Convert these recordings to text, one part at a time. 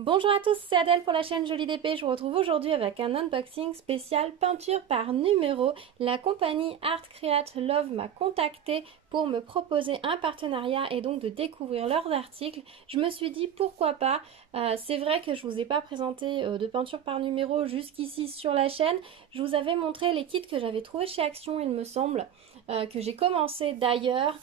Bonjour à tous, c'est Adèle pour la chaîne Jolie d'Épée. Je vous retrouve aujourd'hui avec un unboxing spécial peinture par numéro. La compagnie Art Create Love m'a contacté pour me proposer un partenariat et donc de découvrir leurs articles. Je me suis dit pourquoi pas. C'est vrai que je vous ai pas présenté de peinture par numéro jusqu'ici sur la chaîne. Je vous avais montré les kits que j'avais trouvés chez Action, il me semble, que j'ai commencé d'ailleurs.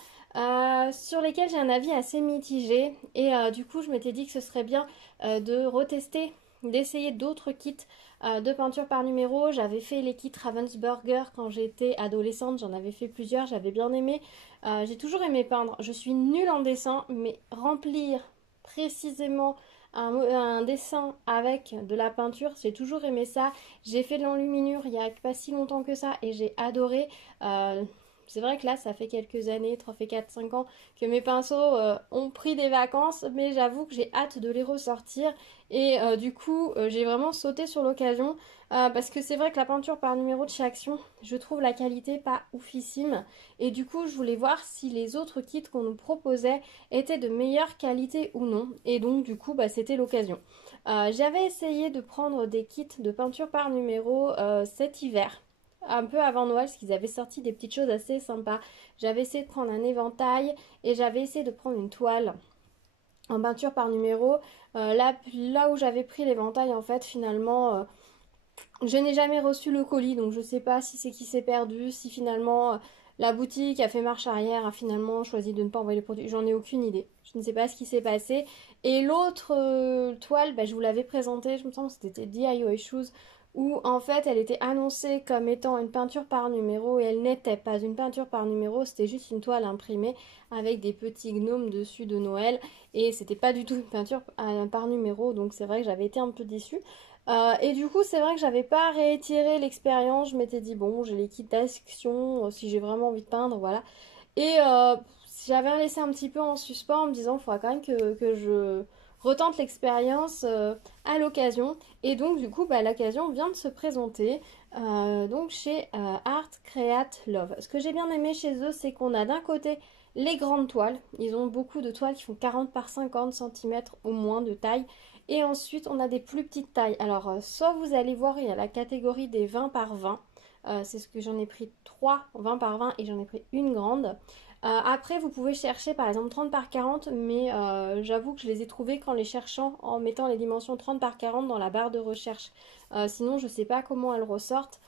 Sur lesquels j'ai un avis assez mitigé et du coup je m'étais dit que ce serait bien de retester, d'essayer d'autres kits de peinture par numéro. J'avais fait les kits Ravensburger quand j'étais adolescente, j'en avais fait plusieurs, j'avais bien aimé. J'ai toujours aimé peindre, je suis nulle en dessin, mais remplir précisément un dessin avec de la peinture, j'ai toujours aimé ça. J'ai fait de l'enluminure il n'y a pas si longtemps que ça et j'ai adoré. C'est vrai que là, ça fait quelques années, 3 fait 4, 5 ans, que mes pinceaux ont pris des vacances, mais j'avoue que j'ai hâte de les ressortir. Et du coup, j'ai vraiment sauté sur l'occasion, parce que c'est vrai que la peinture par numéro de chez Action, je trouve la qualité pas oufissime. Et du coup, je voulais voir si les autres kits qu'on nous proposait étaient de meilleure qualité ou non. Et donc, du coup, bah, c'était l'occasion. J'avais essayé de prendre des kits de peinture par numéro cet hiver, un peu avant Noël, parce qu'ils avaient sorti des petites choses assez sympas. J'avais essayé de prendre un éventail et j'avais essayé de prendre une toile en peinture par numéro. Là où j'avais pris l'éventail, en fait, finalement, je n'ai jamais reçu le colis, donc je ne sais pas si c'est qui s'est perdu, si finalement la boutique a fait marche arrière, a finalement choisi de ne pas envoyer le produit. J'en ai aucune idée. Je ne sais pas ce qui s'est passé. Et l'autre toile, bah, je vous l'avais présentée, je me sens que c'était DIY Shoes, où en fait elle était annoncée comme étant une peinture par numéro et elle n'était pas une peinture par numéro, c'était juste une toile imprimée avec des petits gnomes dessus de Noël et c'était pas du tout une peinture par numéro, donc c'est vrai que j'avais été un peu déçue. Et du coup, c'est vrai que j'avais pas réitéré l'expérience. Je m'étais dit, bon, j'ai les kits d'action, si j'ai vraiment envie de peindre, voilà. Et j'avais laissé un petit peu en suspens en me disant, il faudra quand même que je retente l'expérience à l'occasion. Et donc, du coup, bah, l'occasion vient de se présenter donc chez Art Create Love. Ce que j'ai bien aimé chez eux, c'est qu'on a d'un côté les grandes toiles. Ils ont beaucoup de toiles qui font 40 par 50 cm au moins de taille. Et ensuite, on a des plus petites tailles. Alors, soit vous allez voir, il y a la catégorie des 20 par 20. C'est ce que j'en ai pris 3, 20 par 20 et j'en ai pris une grande. Après, vous pouvez chercher par exemple 30 par 40, mais j'avoue que je les ai trouvés qu'en les cherchant, en mettant les dimensions 30 par 40 dans la barre de recherche. Sinon, je ne sais pas comment elles ressortent.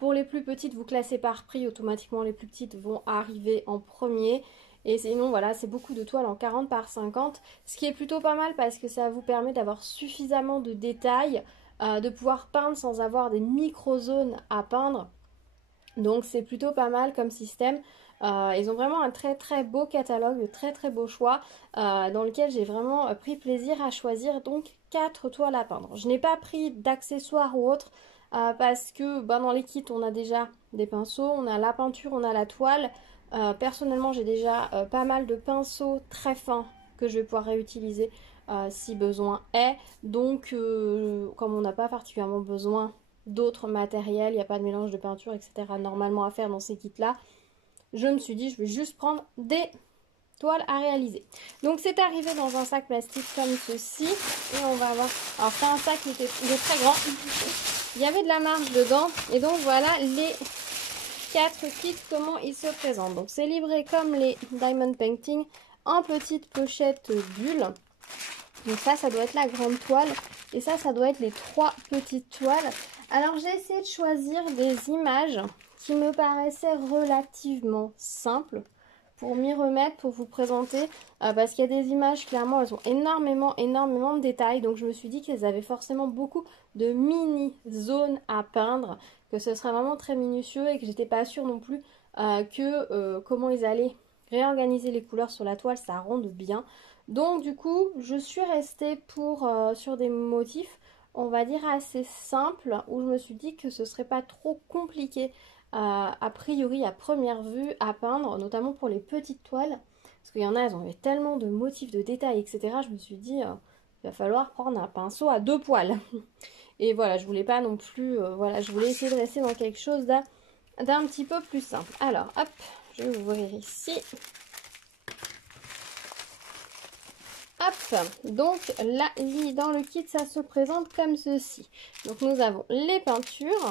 Pour les plus petites, vous classez par prix, automatiquement les plus petites vont arriver en premier. Et sinon, voilà, c'est beaucoup de toiles en 40 par 50, ce qui est plutôt pas mal parce que ça vous permet d'avoir suffisamment de détails, de pouvoir peindre sans avoir des micro-zones à peindre. Donc c'est plutôt pas mal comme système. Ils ont vraiment un très très beau catalogue, de très très beaux choix, dans lequel j'ai vraiment pris plaisir à choisir donc 4 toiles à peindre. Je n'ai pas pris d'accessoires ou autres parce que dans les kits on a déjà des pinceaux, on a la peinture, on a la toile. Personnellement j'ai déjà pas mal de pinceaux très fins que je vais pouvoir réutiliser si besoin est. Donc comme on n'a pas particulièrement besoin d'autres matériels, il n'y a pas de mélange de peinture, etc. normalement à faire dans ces kits-là, je me suis dit je vais juste prendre des toiles à réaliser. Donc c'est arrivé dans un sac plastique comme ceci et on va avoir, alors c'est un sac il est très grand, il y avait de la marge dedans et donc voilà les 4 kits comment ils se présentent. Donc c'est livré comme les Diamond Painting en petite pochette bulle. Donc ça doit être la grande toile et ça doit être les 3 petites toiles. Alors j'ai essayé de choisir des images qui me paraissaient relativement simples pour m'y remettre, pour vous présenter, parce qu'il y a des images, clairement, elles ont énormément de détails, donc je me suis dit qu'elles avaient forcément beaucoup de mini-zones à peindre, que ce serait vraiment très minutieux et que j'étais pas sûre non plus comment ils allaient réorganiser les couleurs sur la toile, ça ronde bien. Donc du coup, je suis restée sur des motifs, on va dire assez simples, où je me suis dit que ce serait pas trop compliqué a priori à première vue à peindre, notamment pour les petites toiles, parce qu'il y en a, elles ont tellement de motifs, de détails, etc. Je me suis dit, il va falloir prendre un pinceau à 2 poils. Et voilà, je voulais pas non plus, voilà, je voulais essayer de rester dans quelque chose d'un petit peu plus simple. Alors, hop, je vais ouvrir ici. Hop, donc là, dans le kit, ça se présente comme ceci. Donc nous avons les peintures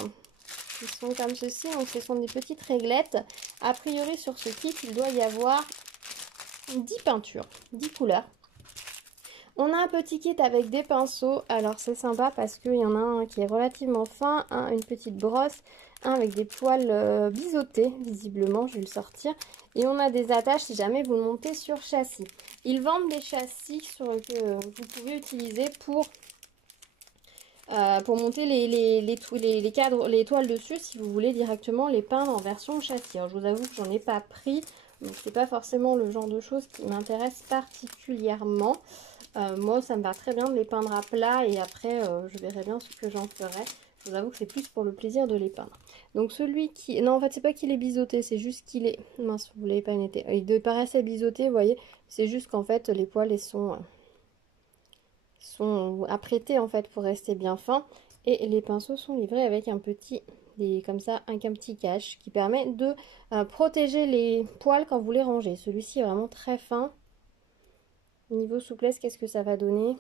qui sont comme ceci. Donc ce sont des petites réglettes. A priori, sur ce kit, il doit y avoir 10 peintures, 10 couleurs. On a un petit kit avec des pinceaux. Alors c'est sympa parce qu'il y en a un qui est relativement fin, une petite brosse, un avec des poils biseautés, visiblement, je vais le sortir. Et on a des attaches si jamais vous le montez sur châssis. Ils vendent des châssis que vous pouvez utiliser pour monter les cadres, les toiles dessus si vous voulez directement les peindre en version châssis. Alors je vous avoue que j'en ai pas pris, donc c'est pas forcément le genre de choses qui m'intéresse particulièrement. Moi ça me va très bien de les peindre à plat et après je verrai bien ce que j'en ferai. Je vous avoue que c'est plus pour le plaisir de les peindre. Donc celui qui... Non en fait c'est pas qu'il est biseauté, c'est juste qu'il est... Mince, vous l'avez pas noté. Il paraissait biseauté, vous voyez. C'est juste qu'en fait les poils ils sont apprêtés en fait pour rester bien fins. Et les pinceaux sont livrés avec un petit... comme ça, un petit cache qui permet de protéger les poils quand vous les rangez. Celui-ci est vraiment très fin. Niveau souplesse, qu'est-ce que ça va donner?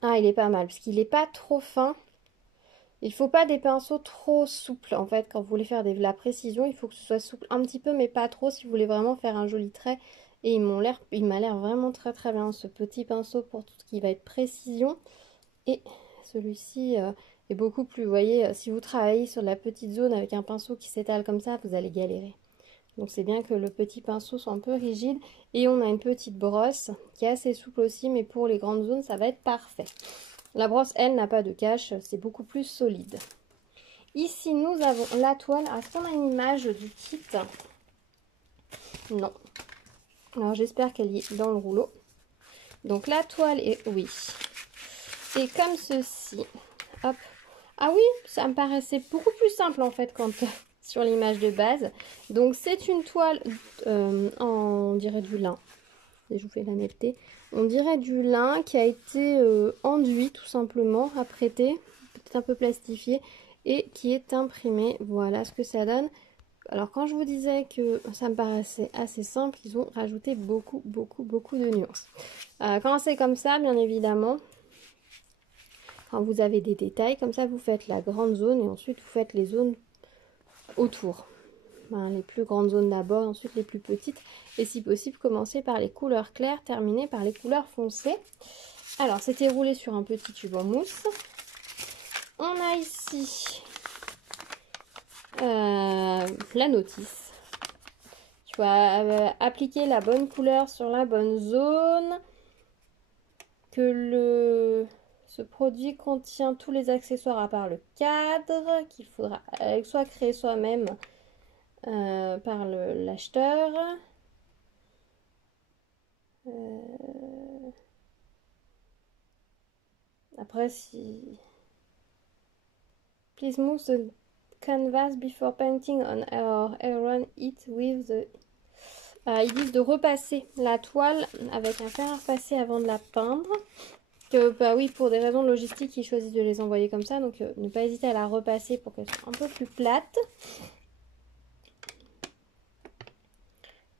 Ah, il est pas mal, parce qu'il n'est pas trop fin. Il faut pas des pinceaux trop souples, en fait, quand vous voulez faire la précision. Il faut que ce soit souple un petit peu, mais pas trop, si vous voulez vraiment faire un joli trait. Et il m'a l'air vraiment très très bien, ce petit pinceau pour tout ce qui va être précision. Et celui-ci est beaucoup plus, vous voyez, si vous travaillez sur la petite zone avec un pinceau qui s'étale comme ça, vous allez galérer. Donc c'est bien que le petit pinceau soit un peu rigide. Et on a une petite brosse qui est assez souple aussi, mais pour les grandes zones, ça va être parfait. La brosse, elle, n'a pas de cache, c'est beaucoup plus solide. Ici, nous avons la toile. Est-ce qu'on a une image du kit? Non. Alors j'espère qu'elle y est dans le rouleau. Donc la toile est, oui. Et comme ceci. Hop. Ah oui, ça me paraissait beaucoup plus simple en fait quand sur l'image de base. Donc c'est une toile on dirait du lin. Et je vous fais la netteté. On dirait du lin qui a été enduit tout simplement, apprêté, peut-être un peu plastifié et qui est imprimé. Voilà ce que ça donne. Alors quand je vous disais que ça me paraissait assez simple, ils ont rajouté beaucoup de nuances. Quand c'est comme ça, bien évidemment, quand vous avez des détails, comme ça vous faites la grande zone et ensuite vous faites les zones autour. Les plus grandes zones d'abord, ensuite les plus petites. Et si possible, commencer par les couleurs claires, terminer par les couleurs foncées. Alors, c'était roulé sur un petit tube en mousse. On a ici la notice. Tu vas appliquer la bonne couleur sur la bonne zone. Que ce produit contient tous les accessoires à part le cadre, qu'il faudra soit créer soi-même par l'acheteur. Après, si... Please move the canvas before painting on or iron it with the... ils disent de repasser la toile avec un fer à repasser avant de la peindre. Que, bah oui, pour des raisons logistiques, ils choisissent de les envoyer comme ça. Donc, ne pas hésiter à la repasser pour qu'elle soit un peu plus plate.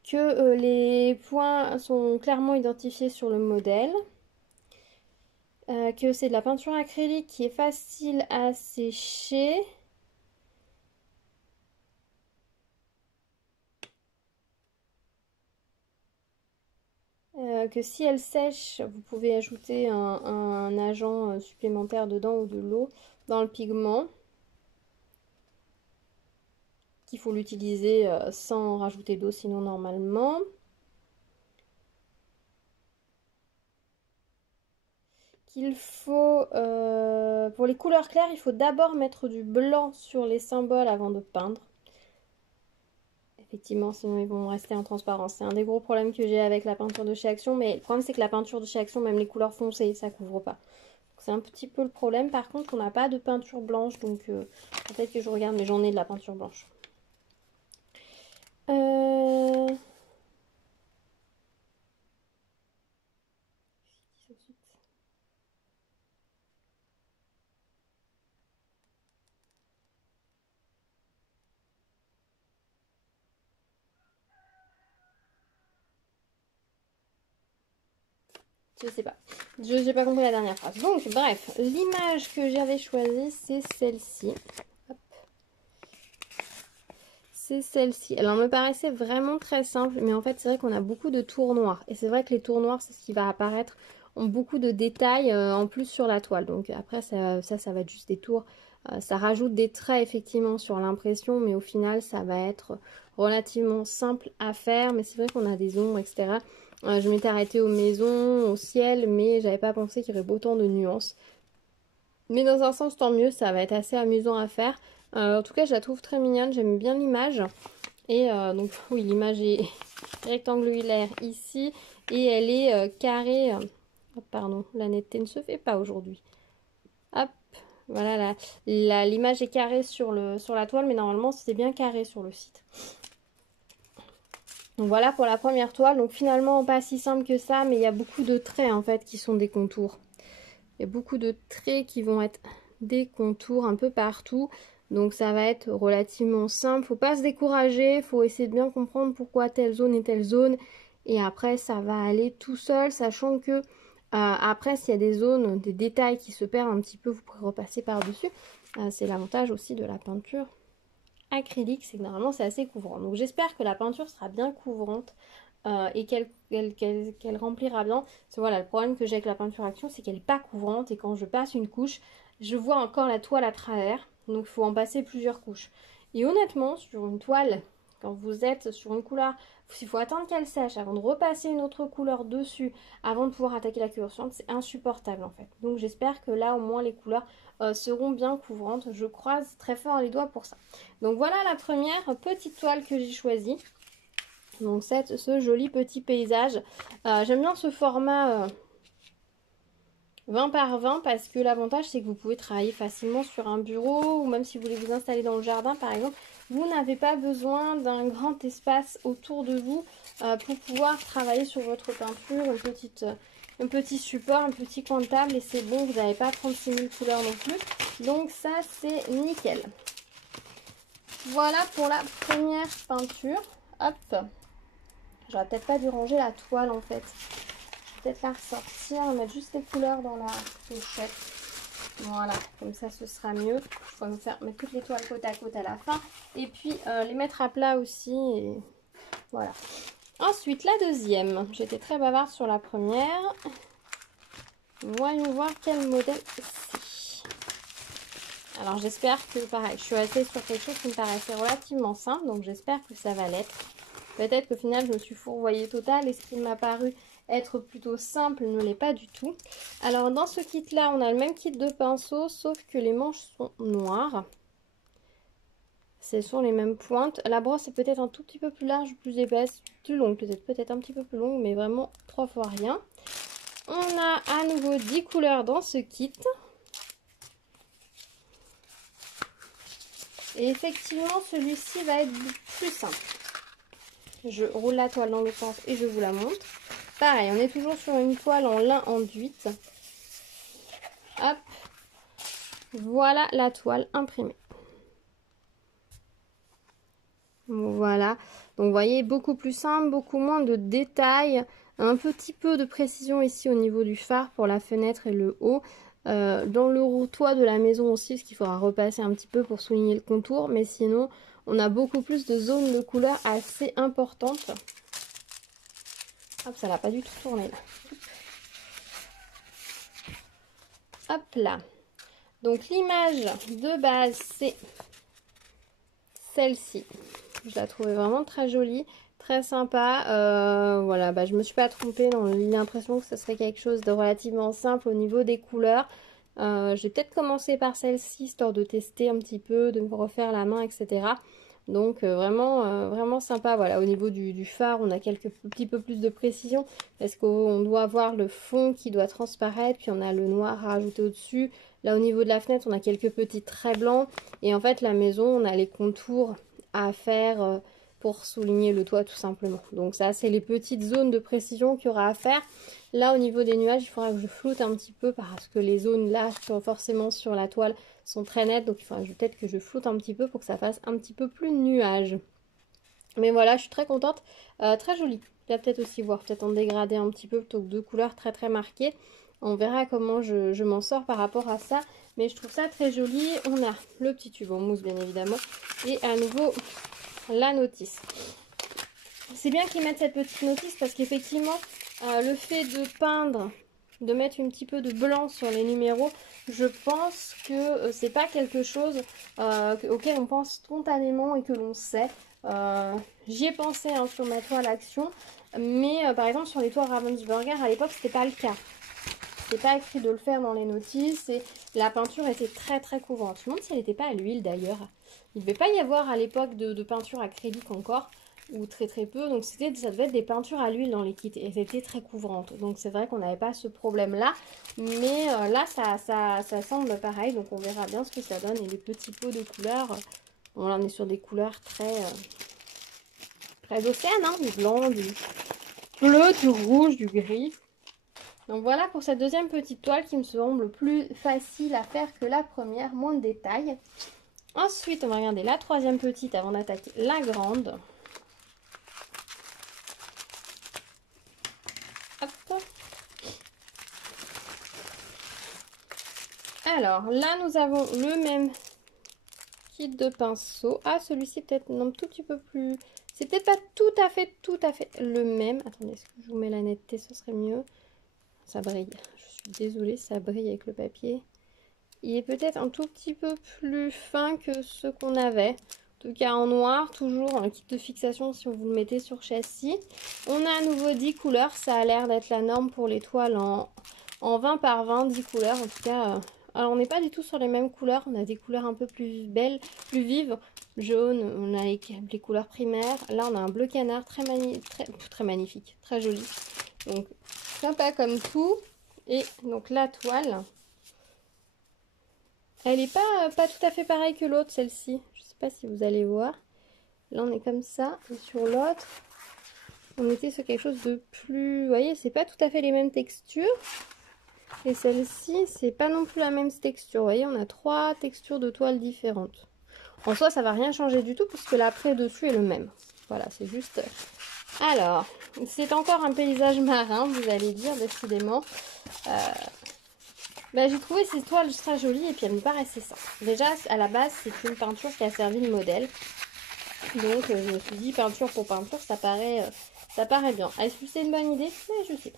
Que les points sont clairement identifiés sur le modèle. Que c'est de la peinture acrylique qui est facile à sécher. Que si elle sèche, vous pouvez ajouter un agent supplémentaire dedans ou de l'eau dans le pigment. Qu'il faut l'utiliser sans rajouter d'eau, sinon normalement. Qu'il faut, pour les couleurs claires, il faut d'abord mettre du blanc sur les symboles avant de peindre. Effectivement, sinon ils vont rester en transparence. C'est un des gros problèmes que j'ai avec la peinture de chez Action. Mais le problème, c'est que la peinture de chez Action, même les couleurs foncées, ça couvre pas. C'est un petit peu le problème. Par contre, on n'a pas de peinture blanche. Donc, peut-être que je regarde, mais j'en ai de la peinture blanche. Je sais pas. Je n'ai pas compris la dernière phrase. Donc, bref, l'image que j'avais choisie, c'est celle-ci. C'est celle-ci. Elle me paraissait vraiment très simple, mais en fait, c'est vrai qu'on a beaucoup de tours noirs. Et c'est vrai que les tours noirs, c'est ce qui va apparaître en beaucoup de détails en plus sur la toile. Donc après, ça va être juste des tours. Ça rajoute des traits, effectivement, sur l'impression, mais au final, ça va être relativement simple à faire. Mais c'est vrai qu'on a des ombres, etc. Je m'étais arrêtée aux maisons, au ciel, mais j'avais pas pensé qu'il y aurait autant de nuances. Mais dans un sens, tant mieux, ça va être assez amusant à faire. En tout cas, je la trouve très mignonne, j'aime bien l'image. Et donc, oui, l'image est rectangulaire ici. Et elle est carrée. Oh, pardon, la netteté ne se fait pas aujourd'hui. Hop, voilà, l'image est carrée sur la toile, mais normalement, c'est bien carré sur le site. Donc voilà pour la première toile. Donc finalement, pas si simple que ça, mais il y a beaucoup de traits, en fait, qui sont des contours. Il y a beaucoup de traits qui vont être des contours un peu partout. Donc ça va être relativement simple. Faut pas se décourager. Faut essayer de bien comprendre pourquoi telle zone et telle zone. Et après, ça va aller tout seul. Sachant que après, s'il y a des zones, des détails qui se perdent un petit peu, vous pourrez repasser par-dessus. C'est l'avantage aussi de la peinture acrylique. C'est que normalement, c'est assez couvrant. Donc j'espère que la peinture sera bien couvrante. Et qu'elle remplira bien. Parce que voilà, le problème que j'ai avec la peinture action, c'est qu'elle n'est pas couvrante et quand je passe une couche, je vois encore la toile à travers. Donc il faut en passer plusieurs couches. Et honnêtement, sur une toile, quand vous êtes sur une couleur, il faut attendre qu'elle sèche avant de repasser une autre couleur dessus, avant de pouvoir attaquer la couleur suivante, c'est insupportable en fait. Donc j'espère que là au moins les couleurs seront bien couvrantes. Je croise très fort les doigts pour ça. Donc voilà la première petite toile que j'ai choisie. Donc ce joli petit paysage. J'aime bien ce format 20 par 20 parce que l'avantage c'est que vous pouvez travailler facilement sur un bureau ou même si vous voulez vous installer dans le jardin par exemple. Vous n'avez pas besoin d'un grand espace autour de vous pour pouvoir travailler sur votre peinture, un petit support, un petit coin de table et c'est bon, vous n'avez pas 36 000 couleurs non plus. Donc ça c'est nickel. Voilà pour la première peinture. Hop. J'aurais peut-être pas dû ranger la toile en fait. Je vais peut-être la ressortir, mettre juste les couleurs dans la pochette. Voilà, comme ça ce sera mieux. Je vais vous faire mettre toutes les toiles côte à côte à la fin. Et puis les mettre à plat aussi. Et voilà. Ensuite la deuxième. J'étais très bavarde sur la première. Voyons voir quel modèle c'est. Alors j'espère que pareil, je suis restée sur quelque chose qui me paraissait relativement simple. Donc j'espère que ça va l'être. Peut-être qu'au final, je me suis fourvoyée totale et ce qui m'a paru être plutôt simple ne l'est pas du tout. Alors, dans ce kit-là, on a le même kit de pinceaux, sauf que les manches sont noires. Ce sont les mêmes pointes. La brosse est peut-être un tout petit peu plus large, plus épaisse, plus longue, peut-être un petit peu plus longue, mais vraiment 3 fois rien. On a à nouveau 10 couleurs dans ce kit. Et effectivement, celui-ci va être plus simple. Je roule la toile dans le sens et je vous la montre. Pareil, on est toujours sur une toile en lin enduite. Hop. Voilà la toile imprimée. Voilà. Donc vous voyez, beaucoup plus simple, beaucoup moins de détails. Un petit peu de précision ici au niveau du phare pour la fenêtre et le haut. Dans le toit de la maison aussi, ce qu'il faudra repasser un petit peu pour souligner le contour. Mais sinon, on a beaucoup plus de zones de couleur assez importantes. Hop, ça n'a pas du tout tourné là. Hop là. Donc l'image de base, c'est celle-ci. Je la trouvais vraiment très jolie, très sympa. Voilà, je me suis pas trompée dans l'impression que ce serait quelque chose de relativement simple au niveau des couleurs. Je vais peut-être commencer par celle-ci, histoire de tester un petit peu, de me refaire la main, etc. Donc vraiment sympa. Voilà, au niveau du phare, on a quelques petit peu plus de précision parce qu'on doit avoir le fond qui doit transparaître, puis on a le noir à rajouter au-dessus. Là, au niveau de la fenêtre, on a quelques petits traits blancs. Et en fait, la maison, on a les contours à faire pour souligner le toit tout simplement. Donc ça, c'est les petites zones de précision qu'il y aura à faire. Là, au niveau des nuages, il faudra que je floute un petit peu parce que les zones là, forcément sur la toile, sont très nettes. Donc il faudra peut-être que je floute un petit peu pour que ça fasse un petit peu plus nuage. Mais voilà, je suis très contente. Très jolie. Il va peut-être aussi voir, peut-être en dégradé un petit peu plutôt que deux couleurs très très marquées. On verra comment je m'en sors par rapport à ça. Mais je trouve ça très joli. On a le petit tube en mousse bien évidemment. Et à nouveau la notice. C'est bien qu'ils mettent cette petite notice parce qu'effectivement le fait de peindre, de mettre un petit peu de blanc sur les numéros, je pense que c'est pas quelque chose auquel on pense spontanément et que l'on sait. J'y ai pensé hein, sur ma toile action, mais par exemple sur les toiles Ravensburger à l'époque c'était pas le cas. C'était pas écrit de le faire dans les notices et la peinture était très très couvrante. Je me demande si elle n'était pas à l'huile d'ailleurs. Il ne devait pas y avoir à l'époque de peinture acrylique encore, ou très très peu, donc ça devait être des peintures à l'huile dans les kits et c'était très couvrante. Donc c'est vrai qu'on n'avait pas ce problème là, mais là ça semble pareil, donc on verra bien ce que ça donne. Et les petits pots de couleurs, bon là on est sur des couleurs très océanes, hein, du blanc, du bleu, du rouge, du gris. Donc voilà pour cette deuxième petite toile qui me semble plus facile à faire que la première, moins de détails. Ensuite on va regarder la troisième petite avant d'attaquer la grande. Hop. Alors là nous avons le même kit de pinceau. Ah celui-ci peut-être un tout petit peu plus... C'est peut-être pas tout à fait le même. Attendez, est-ce que je vous mets la netteté, ce serait mieux. Ça brille. Je suis désolée, ça brille avec le papier. Il est peut-être un tout petit peu plus fin que ce qu'on avait. En tout cas en noir, toujours un kit de fixation si vous le mettez sur châssis. On a à nouveau 10 couleurs. Ça a l'air d'être la norme pour les toiles en 20 par 20, 10 couleurs. En tout cas, alors on n'est pas du tout sur les mêmes couleurs. On a des couleurs un peu plus belles, plus vives. Jaune, on a les couleurs primaires. Là, on a un bleu canard très magnifique, très joli. Donc, sympa comme tout. Et donc la toile... Elle n'est pas tout à fait pareille que l'autre, celle-ci. Je ne sais pas si vous allez voir. Là, on est comme ça. Et sur l'autre, on était sur quelque chose de plus... Vous voyez, c'est pas tout à fait les mêmes textures. Et celle-ci, c'est pas non plus la même texture. Vous voyez, on a 3 textures de toile différentes. En soi, ça va rien changer du tout puisque l'après-dessus est le même. Voilà, c'est juste... Alors, c'est encore un paysage marin, vous allez dire, décidément. Bah, j'ai trouvé ces toiles très jolies et puis elles me paraissaient simples. Déjà, à la base, c'est une peinture qui a servi de modèle. Donc, je me suis dit, peinture pour peinture, ça paraît bien. Est-ce que c'est une bonne idée? Mais je sais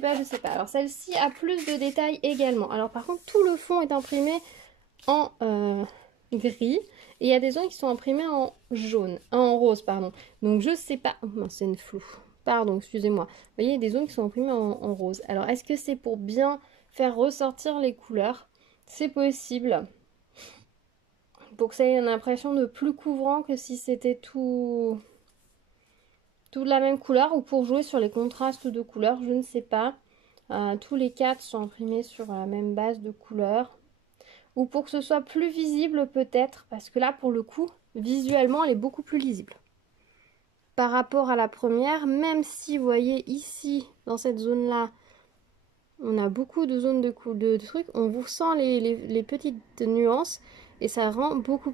pas. Je sais pas. Alors, celle-ci a plus de détails également. Alors, par contre, tout le fond est imprimé en gris. Et il y a des zones qui sont imprimées en jaune. En rose, pardon. Donc, je sais pas. Oh, c'est une floue. Pardon, excusez-moi. Vous voyez, il y a des zones qui sont imprimées en rose. Alors, est-ce que c'est pour bien... faire ressortir les couleurs, c'est possible pour que ça ait une impression de plus couvrant que si c'était tout de la même couleur, ou pour jouer sur les contrastes de couleurs, je ne sais pas. Tous les 4 sont imprimés sur la même base de couleurs, ou pour que ce soit plus visible peut-être, parce que là pour le coup visuellement elle est beaucoup plus lisible par rapport à la première, même si vous voyez ici dans cette zone là on a beaucoup de zones de trucs, on vous sent les petites nuances et ça rend beaucoup,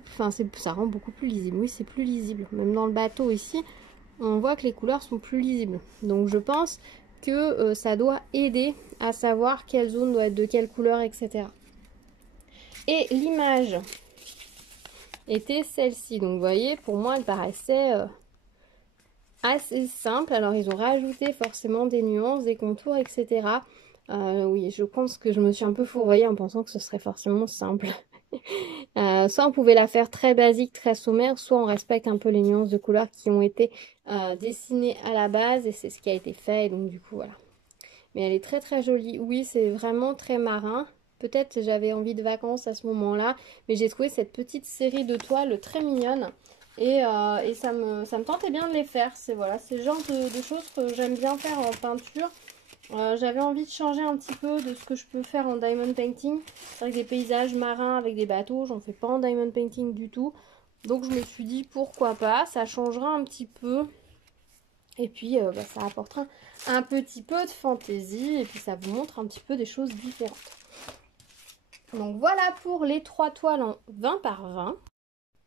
ça rend beaucoup plus lisible. Oui, c'est plus lisible. Même dans le bateau ici, on voit que les couleurs sont plus lisibles. Donc je pense que ça doit aider à savoir quelle zone doit être de quelle couleur, etc. Et l'image était celle-ci. Donc vous voyez, pour moi, elle paraissait assez simple. Alors ils ont rajouté forcément des nuances, des contours, etc. Oui, je pense que je me suis un peu fourvoyée en pensant que ce serait forcément simple. Soit on pouvait la faire très basique, très sommaire, soit on respecte un peu les nuances de couleurs qui ont été dessinées à la base et c'est ce qui a été fait. Et donc du coup, voilà. Mais elle est très très jolie. Oui, c'est vraiment très marin. Peut-être j'avais envie de vacances à ce moment-là, mais j'ai trouvé cette petite série de toiles très mignonne. Et ça me tentait bien de les faire. C'est le genre de choses que j'aime bien faire en peinture. J'avais envie de changer un petit peu de ce que je peux faire en diamond painting. C'est vrai que des paysages marins avec des bateaux, j'en fais pas en diamond painting du tout. Donc je me suis dit pourquoi pas, ça changera un petit peu. Et puis ça apportera un petit peu de fantaisie et puis ça vous montre un petit peu des choses différentes. Donc voilà pour les 3 toiles en 20 par 20.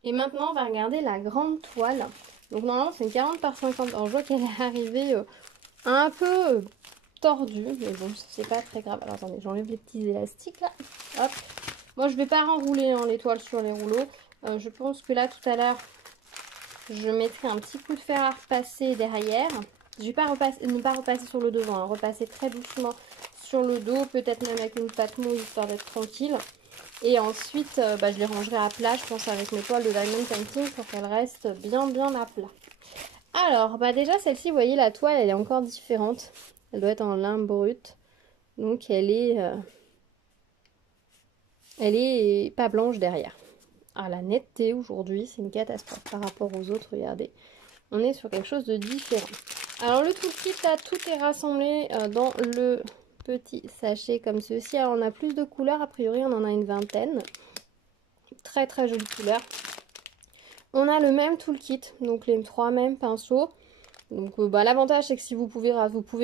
Et maintenant on va regarder la grande toile Donc normalement c'est une 40 par 50. Alors je vois qu'elle est arrivée un peu tordue, mais bon c'est pas très grave. Alors attendez, j'enlève les petits élastiques là. Hop. Moi je vais pas renrouler hein, les toiles sur les rouleaux. Je pense que là tout à l'heure je mettrai un petit coup de fer à repasser derrière. Je vais pas repasser, ne pas repasser sur le devant, hein, repasser très doucement sur le dos, peut-être même avec une pâte mouille histoire d'être tranquille. Et ensuite, je les rangerai à plat, je pense, avec mes toiles de Diamond Painting pour qu'elles restent bien à plat. Alors, déjà celle-ci, vous voyez, la toile, elle est encore différente. Elle doit être en lin brut. Donc, elle est pas blanche derrière. Ah, la netteté aujourd'hui, c'est une catastrophe par rapport aux autres, regardez. On est sur quelque chose de différent. Alors, le toolkit, là, tout est rassemblé dans le petit sachet comme ceci. Alors, on a plus de couleurs, a priori, on en a une vingtaine. Très jolie couleur. On a le même toolkit, donc les 3 mêmes pinceaux. Donc l'avantage c'est que si vous pouvez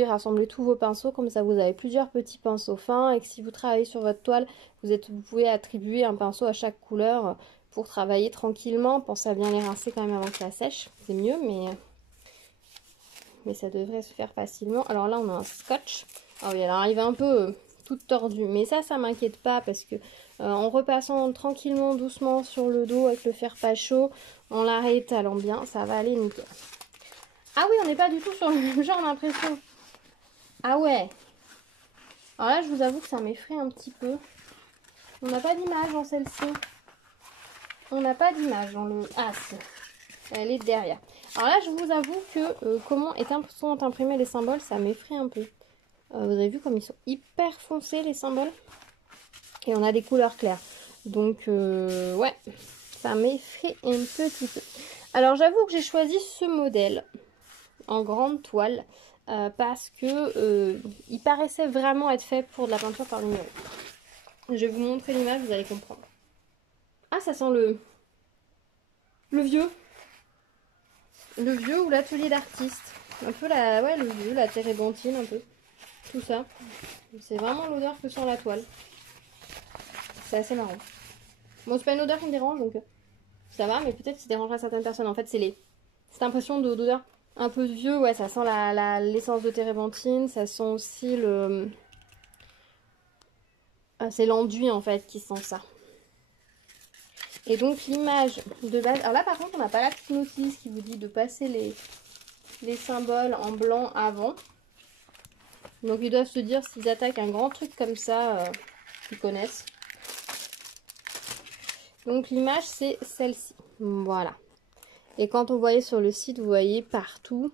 rassembler tous vos pinceaux, comme ça vous avez plusieurs petits pinceaux fins et que si vous travaillez sur votre toile, vous pouvez attribuer un pinceau à chaque couleur pour travailler tranquillement. Pensez à bien les rincer quand même avant que ça sèche, c'est mieux, mais ça devrait se faire facilement. Alors là on a un scotch. Ah oui, elle arrive un peu toute tordue, mais ça m'inquiète pas parce que en repassant tranquillement, doucement sur le dos avec le fer pas chaud, en la réétalant bien, ça va aller nickel. Ah oui, on n'est pas du tout sur le même genre d'impression. Ah ouais. Alors là, je vous avoue que ça m'effraie un petit peu. On n'a pas d'image dans celle-ci. On n'a pas d'image dans le... Ah si, elle est derrière. Alors là, je vous avoue que comment sont imprimés les symboles, ça m'effraie un peu. Vous avez vu comme ils sont hyper foncés les symboles. Et on a des couleurs claires. Donc ouais, ça m'effraie un petit peu. Alors j'avoue que j'ai choisi ce modèle en grande toile parce que il paraissait vraiment être fait pour de la peinture par numéro. Je vais vous montrer l'image, vous allez comprendre. Ah, ça sent le vieux. Le vieux ou l'atelier d'artiste. Un peu le vieux, la térébenthine un peu. Tout ça. C'est vraiment l'odeur que sent la toile. C'est assez marrant. Bon, c'est pas une odeur qui me dérange, donc ça va, mais peut-être que ça dérangera certaines personnes. En fait, c'est cette impression d'odeur un peu vieux, ouais, ça sent l'essence de térébenthine, ça sent aussi le... Ah, c'est l'enduit, en fait, qui sent ça. Et donc, l'image de base... Alors là, par contre, on n'a pas la petite notice qui vous dit de passer les symboles en blanc avant. Donc, ils doivent se dire, s'ils attaquent un grand truc comme ça, ils connaissent. Donc, l'image, c'est celle-ci. Voilà. Et quand on voyait sur le site, vous voyez partout,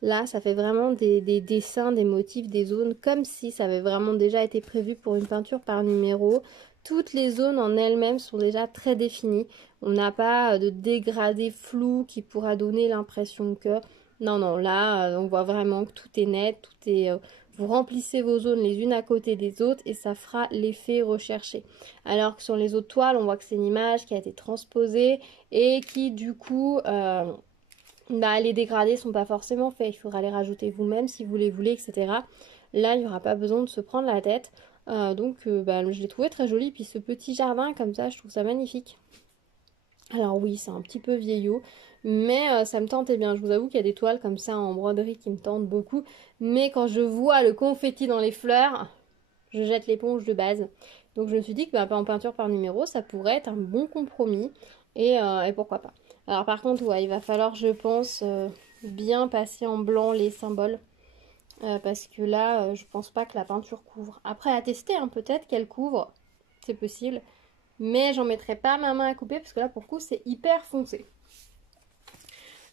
là, ça fait vraiment des dessins, des motifs, des zones, comme si ça avait vraiment déjà été prévu pour une peinture par numéro. Toutes les zones en elles-mêmes sont déjà très définies. On n'a pas de dégradé flou qui pourra donner l'impression que... Non, là, on voit vraiment que tout est net, tout est... Vous remplissez vos zones les unes à côté des autres et ça fera l'effet recherché. Alors que sur les autres toiles, on voit que c'est une image qui a été transposée et qui, du coup... les dégradés sont pas forcément faits, il faudra les rajouter vous-même si vous les voulez, etc. Là, il n'y aura pas besoin de se prendre la tête. Je l'ai trouvé très joli. Puis ce petit jardin comme ça, je trouve ça magnifique. Alors oui, c'est un petit peu vieillot, mais ça me tentait bien. Je vous avoue qu'il y a des toiles comme ça en broderie qui me tentent beaucoup. Mais quand je vois le confetti dans les fleurs, je jette l'éponge de base. Donc je me suis dit que en peinture par numéro, ça pourrait être un bon compromis. Et pourquoi pas. Alors par contre, ouais, il va falloir, je pense, bien passer en blanc les symboles. Parce que là, je pense pas que la peinture couvre. Après, à tester, hein, peut-être qu'elle couvre. C'est possible. Mais j'en mettrai pas ma main à couper parce que là, pour le coup, c'est hyper foncé.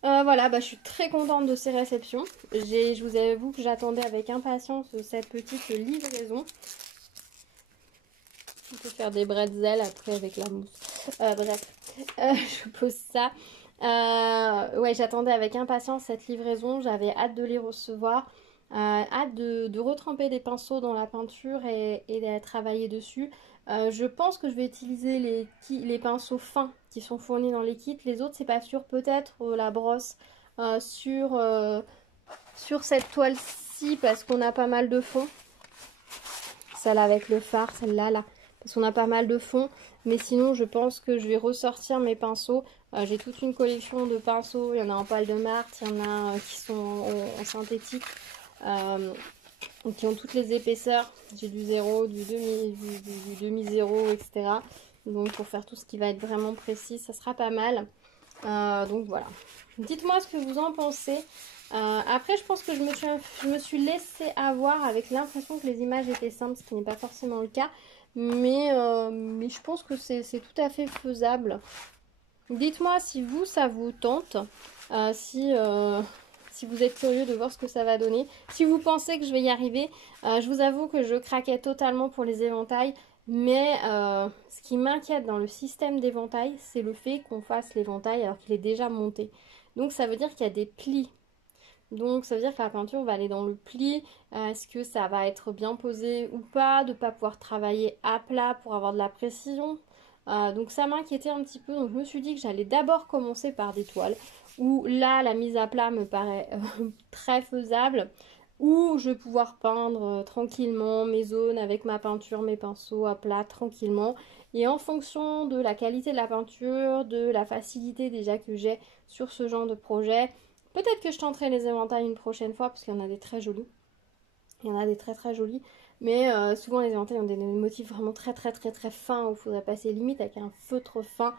Voilà, je suis très contente de ces réceptions. Je vous avoue que j'attendais avec impatience cette petite livraison. On peut faire des bretzels après avec la mousse. Bref, je pose ça. Ouais, j'attendais avec impatience cette livraison. J'avais hâte de les recevoir. Hâte de retremper des pinceaux dans la peinture et de travailler dessus. Je pense que je vais utiliser les pinceaux fins qui sont fournis dans les kits. Les autres, c'est pas sûr. Peut-être la brosse sur cette toile-ci parce qu'on a pas mal de fond. Celle avec le phare, celle-là, là. parce qu'on a pas mal de fonds. Mais sinon, je pense que je vais ressortir mes pinceaux. J'ai toute une collection de pinceaux. Il y en a en poil de Marthe, il y en a qui sont en synthétique, qui ont toutes les épaisseurs. J'ai du 0, du demi-0, etc. Donc pour faire tout ce qui va être vraiment précis, ça sera pas mal. Donc voilà. Dites-moi ce que vous en pensez. Après, je pense que je me suis laissée avoir avec l'impression que les images étaient simples, ce qui n'est pas forcément le cas. Mais je pense que c'est tout à fait faisable. Dites-moi si vous, ça vous tente. Si vous êtes curieux de voir ce que ça va donner. Si vous pensez que je vais y arriver, je vous avoue que je craquais totalement pour les éventails. Mais ce qui m'inquiète dans le système d'éventail, c'est le fait qu'on fasse l'éventail alors qu'il est déjà monté. Donc ça veut dire qu'il y a des plis. Donc ça veut dire que la peinture va aller dans le pli. Est-ce que ça va être bien posé ou pas? De ne pas pouvoir travailler à plat pour avoir de la précision. Donc ça m'inquiétait un petit peu. Donc je me suis dit que j'allais d'abord commencer par des toiles. Où là, la mise à plat me paraît très faisable. Où je vais pouvoir peindre tranquillement mes zones avec ma peinture, mes pinceaux à plat tranquillement. Et en fonction de la qualité de la peinture, de la facilité déjà que j'ai sur ce genre de projet, peut-être que je tenterai les éventails une prochaine fois parce qu'il y en a des très jolis. Il y en a des très très jolis. Mais souvent les éventails ont des motifs vraiment très fins où il faudrait passer limite avec un feutre fin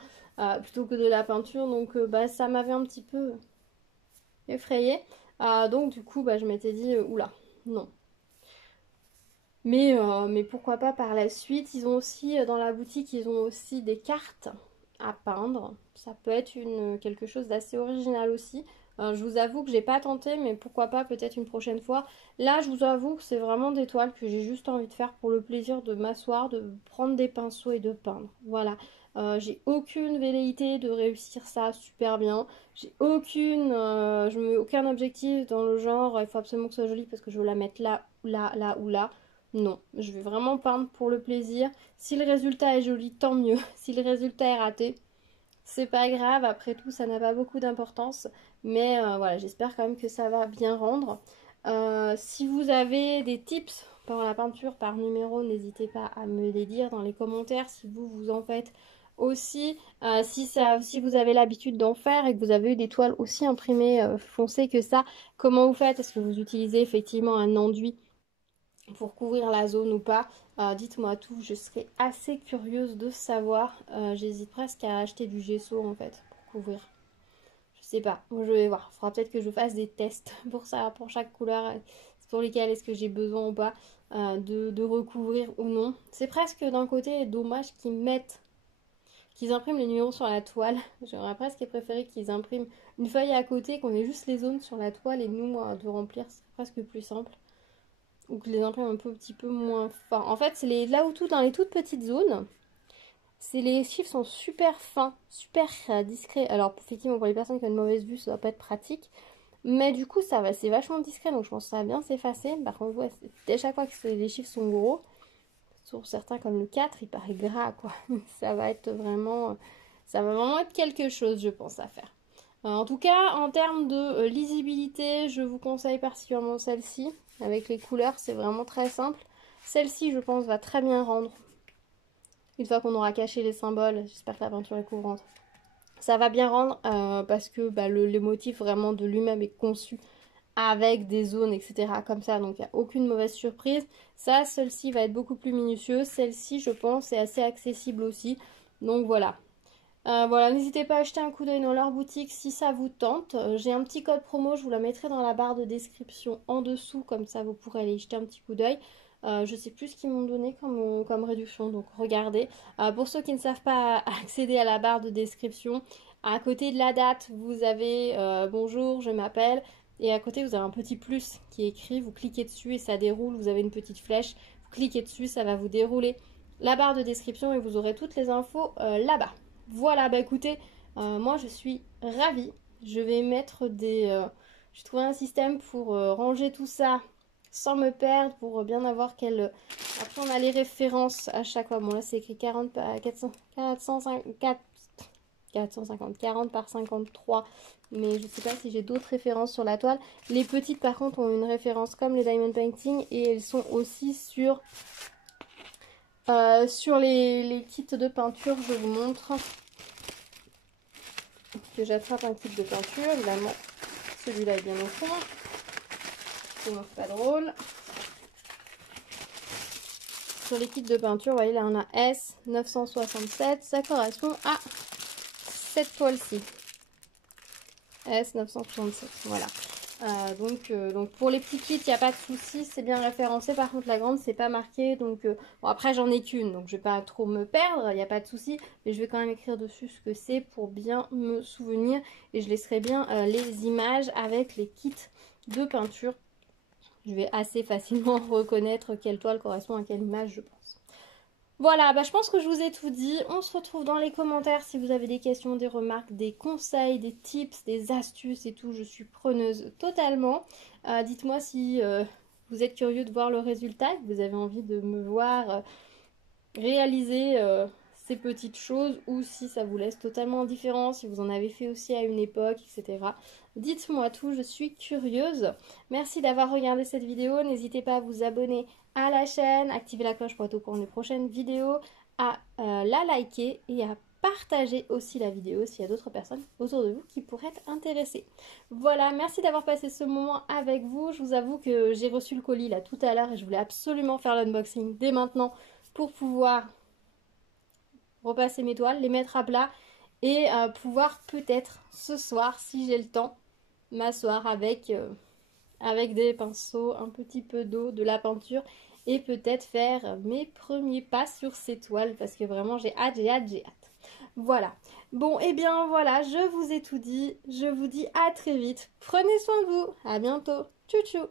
plutôt que de la peinture. Donc ça m'avait un petit peu effrayée. Donc du coup je m'étais dit oula, non. Mais pourquoi pas par la suite. Ils ont aussi dans la boutique, ils ont aussi des cartes à peindre. Ça peut être quelque chose d'assez original aussi. Je vous avoue que j'ai pas tenté, mais pourquoi pas peut-être une prochaine fois. Là, je vous avoue que c'est vraiment des toiles que j'ai juste envie de faire pour le plaisir de m'asseoir, de prendre des pinceaux et de peindre. Voilà. J'ai aucune velléité de réussir ça super bien. J'ai je me mets aucun objectif dans le genre il faut absolument que ce soit joli parce que je veux la mettre là, là ou là. Non, je vais vraiment peindre pour le plaisir. Si le résultat est joli, tant mieux. Si le résultat est raté, c'est pas grave. Après tout, ça n'a pas beaucoup d'importance. Mais voilà, j'espère quand même que ça va bien rendre. Si vous avez des tips pour la peinture par numéro, n'hésitez pas à me les dire dans les commentaires. Si vous en faites aussi, si vous avez l'habitude d'en faire et que vous avez eu des toiles aussi imprimées foncées que ça, comment vous faites? Est-ce que vous utilisez effectivement un enduit pour couvrir la zone ou pas? Dites-moi tout, je serais assez curieuse de savoir. J'hésite presque à acheter du gesso en fait pour couvrir. Je sais pas, je vais voir. Il faudra peut-être que je fasse des tests pour ça, pour chaque couleur, pour lesquelles est-ce que j'ai besoin ou pas de recouvrir ou non. C'est presque d'un côté dommage qu'ils impriment les numéros sur la toile. J'aurais presque préféré qu'ils impriment une feuille à côté, qu'on ait juste les zones sur la toile et nous de remplir, c'est presque plus simple. Ou que je les imprime un petit peu moins fins. En fait, c'est là où dans les toutes petites zones, les chiffres sont super fins, super discrets. Alors, effectivement, pour les personnes qui ont une mauvaise vue, ça va pas être pratique. Mais du coup, c'est vachement discret, donc je pense que ça va bien s'effacer. Par contre, ouais, à chaque fois que les chiffres sont gros, sur certains comme le 4, il paraît gras, quoi. Ça va vraiment être quelque chose, je pense, à faire. En tout cas, en termes de lisibilité, je vous conseille particulièrement celle-ci. Avec les couleurs, c'est vraiment très simple. Celle-ci, je pense, va très bien rendre. Une fois qu'on aura caché les symboles, j'espère que la peinture est couvrante. Ça va bien rendre parce que le motif vraiment de lui-même est conçu avec des zones, etc. comme ça. Donc, il n'y a aucune mauvaise surprise. Ça, celle-ci va être beaucoup plus minutieuse. Celle-ci, je pense, est assez accessible aussi. Donc, voilà. Voilà, n'hésitez pas à jeter un coup d'œil dans leur boutique si ça vous tente. J'ai un petit code promo, je vous la mettrai dans la barre de description en dessous, comme ça vous pourrez aller jeter un petit coup d'œil. Je sais plus ce qu'ils m'ont donné comme réduction, donc regardez. Pour ceux qui ne savent pas accéder à la barre de description, à côté de la date, vous avez bonjour, je m'appelle. Et à côté, vous avez un petit plus qui est écrit. Vous cliquez dessus et ça déroule. Vous avez une petite flèche. Vous cliquez dessus, ça va vous dérouler la barre de description et vous aurez toutes les infos là-bas. Voilà, écoutez, moi je suis ravie. Je vais mettre j'ai trouvé un système pour ranger tout ça sans me perdre, pour bien avoir Après on a les références à chaque fois. Bon là c'est écrit 40 par 53. Mais je ne sais pas si j'ai d'autres références sur la toile. Les petites par contre ont une référence comme les Diamond Painting et elles sont aussi sur Sur les kits de peinture, je vous montre que j'attrape un kit de peinture, évidemment. Celui-là est bien au fond. Sinon, c'est pas drôle. Sur les kits de peinture, vous voyez, là, on a S967. Ça correspond à cette toile-ci. S967, voilà. Donc pour les petits kits, il n'y a pas de souci, c'est bien référencé. Par contre, la grande, c'est pas marqué. Donc, bon, après, j'en ai qu'une, donc je vais pas trop me perdre, il n'y a pas de souci. Mais je vais quand même écrire dessus ce que c'est pour bien me souvenir. Et je laisserai bien les images avec les kits de peinture. Je vais assez facilement reconnaître quelle toile correspond à quelle image, je pense. Voilà, bah je pense que je vous ai tout dit. On se retrouve dans les commentaires si vous avez des questions, des remarques, des conseils, des tips, des astuces et tout. Je suis preneuse totalement. Dites-moi si vous êtes curieux de voir le résultat, que vous avez envie de me voir réaliser ces petites choses ou si ça vous laisse totalement indifférent, si vous en avez fait aussi à une époque, etc. Dites-moi tout, je suis curieuse. Merci d'avoir regardé cette vidéo. N'hésitez pas à vous abonner à la chaîne, activer la cloche pour être au courant des prochaines vidéos, à la liker et à partager aussi la vidéo s'il y a d'autres personnes autour de vous qui pourraient être intéressées. Voilà, merci d'avoir passé ce moment avec vous. Je vous avoue que j'ai reçu le colis là tout à l'heure et je voulais absolument faire l'unboxing dès maintenant pour pouvoir repasser mes toiles, les mettre à plat et pouvoir peut-être ce soir, si j'ai le temps, m'asseoir avec des pinceaux, un petit peu d'eau, de la peinture et peut-être faire mes premiers pas sur ces toiles parce que vraiment j'ai hâte, j'ai hâte, j'ai hâte. Voilà. Bon, et bien voilà, je vous ai tout dit. Je vous dis à très vite. Prenez soin de vous. À bientôt. Tchou tchou.